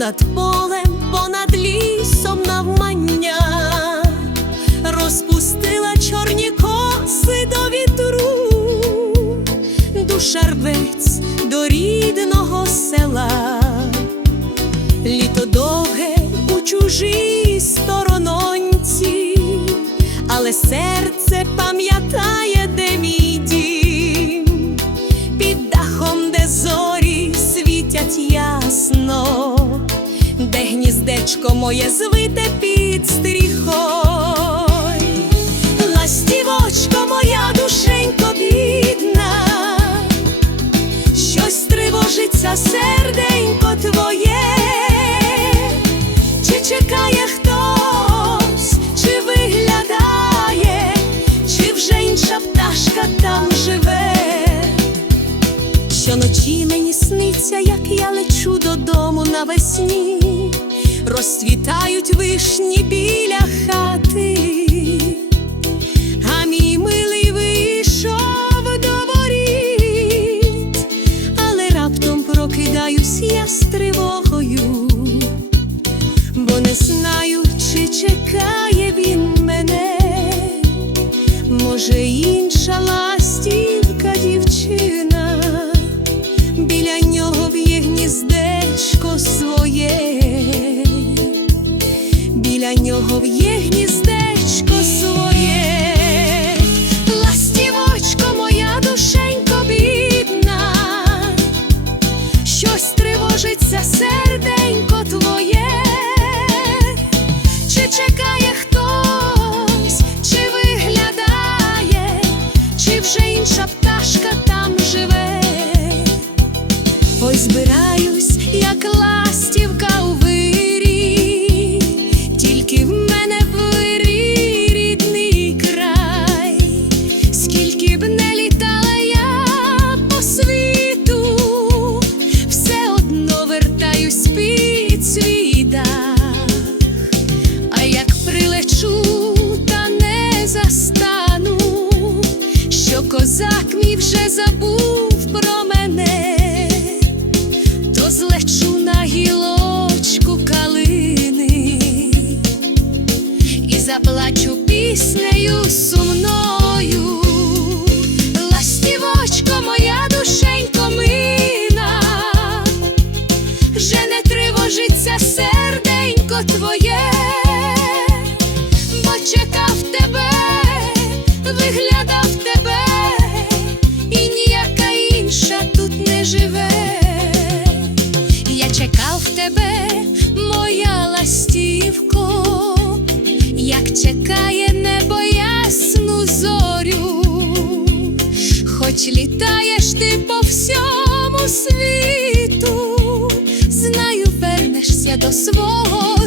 понад полем, понад лісом навмання, розпустила чорні коси до вітру, душа рветься до рідного села, літо довге у чужій сторононці, але серце пам'ятає, де мій дім, гніздечко моє звите під стріхой. Ластівочко, моя душенько бідна, щось тривожиться серденько твоє, чи чекає хтось, чи виглядає, чи вже інша пташка там живе. Щоночі мені сниться, як я лечу додому навесні, розцвітають вишні біля хати, біля нього в'є гніздечко своє, ластівочко, моя душенько бідна, щось тривожиться серденько твоє, чи чекає хтось, чи виглядає, чи вже інша пташка там живе. Ой, збираюсь, як ластівка козак мій вже забув про мене, то злечу на гілочку калини і заплачу піснею сумною. Живе. Я чекав тебе, моя ластівко, як чекає небо ясну зорю, хоч літаєш ти по всьому світу, знаю, вернешся до свого